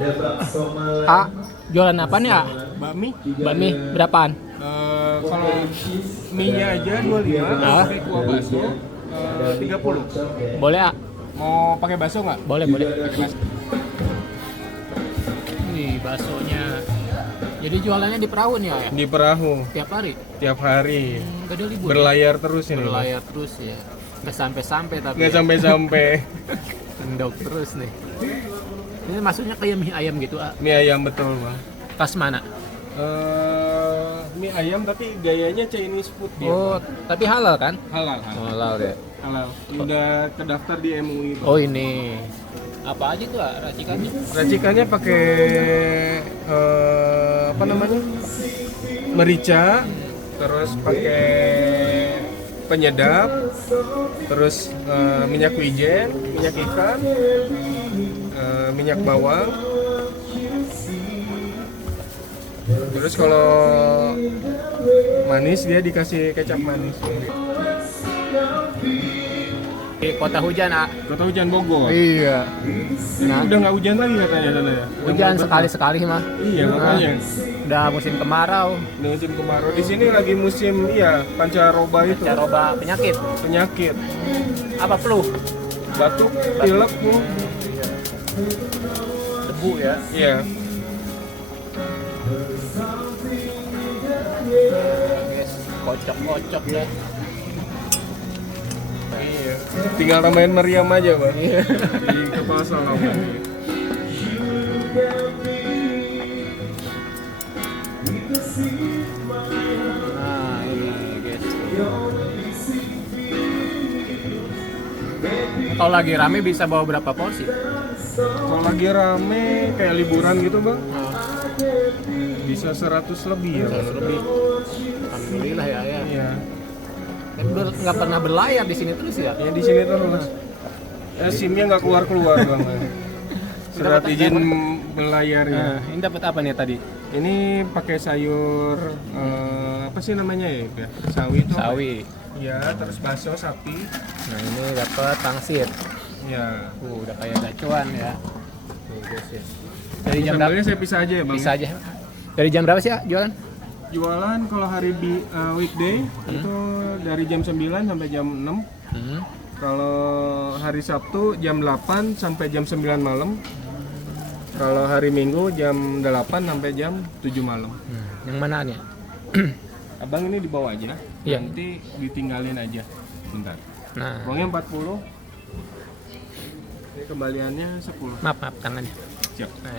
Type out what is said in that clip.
A, jualan apa nih, A? Bakmi. Bakmi berapaan? Kalau mie-nya aja 25, Ah. pakai kuah bakso 30. Boleh, A? Mau pakai bakso nggak? Boleh, boleh. Pakai bakso. Nih, baksonya. Jadi jualannya di perahu nih, A, ya? Di perahu Tiap hari? tiap hari. Gak ada libur. Berlayar terus ini. Berlayar terus ya. Nggak sampai-sampai tapi. Nggak ya. sampai-sampai. Endok terus nih. Ini maksudnya kayak mie ayam gitu, A. Mie ayam betul, Bang. Pas mana? Mie ayam tapi gayanya Chinese food dia. Oh, tapi halal kan? Halal. Halal ya. Halal. Udah terdaftar di MUI. Bang. Oh, ini. Apa aja tuh, A, racikannya? Racikannya pakai apa namanya? Merica, terus pakai penyedap, terus minyak wijen, minyak ikan, minyak bawang. Terus kalau manis dia dikasih kecap manis. Di kota hujan, A. Kota hujan Bogor. Iya. Nah, Udah nggak hujan lagi katanya sana ya. Udah hujan mulai sekali-sekali mah. Iya makanya. Udah musim kemarau. Ini musim kemarau. Di sini lagi musim pancaroba itu. Caroba penyakit. Penyakit. Apa flu? Batuk, pilek, flu. Debu ya. Iya. Guys, kocok-kocok dah. Iya. Tinggal tambahin meriam aja, Bang. Iya. Di kepala salam. Nah, ini guys. Kalau lagi rame bisa bawa berapa porsi? Kalau lagi rame kayak liburan gitu, Bang, bisa 100 lebih ya. 100 lebih. Alhamdulillah ya, ya. Iya. Tapi nggak pernah berlayar di sini terus ya? Ya di sini terus. SIM-nya nggak keluar-keluar, Bang. Surat izin berlayarnya. Nah, ini dapat apa nih tadi? Ini pakai sayur apa sih namanya ya? Sawi itu. Sawi. Ya, terus bakso sapi. Nah, ini dapat pangsit. Ya. Udah kayak gacuan ya. Tuh, guys ya. Dari jam Sambalnya berapa? saya pisah aja ya, Bang. Bisa aja. Dari jam berapa sih, ya, jualan? Jualan kalau hari weekday itu dari jam 9 sampai jam 6. Kalau hari Sabtu jam 8 sampai jam 9 malam. Kalau hari Minggu jam 8 sampai jam 7 malam. Yang mana nih? Abang ini dibawa aja. Iya. Nanti ditinggalin aja. Bentar. Nah, Uangnya 40. Ini kembaliannya 10. maaf tangannya. Siap. Nah,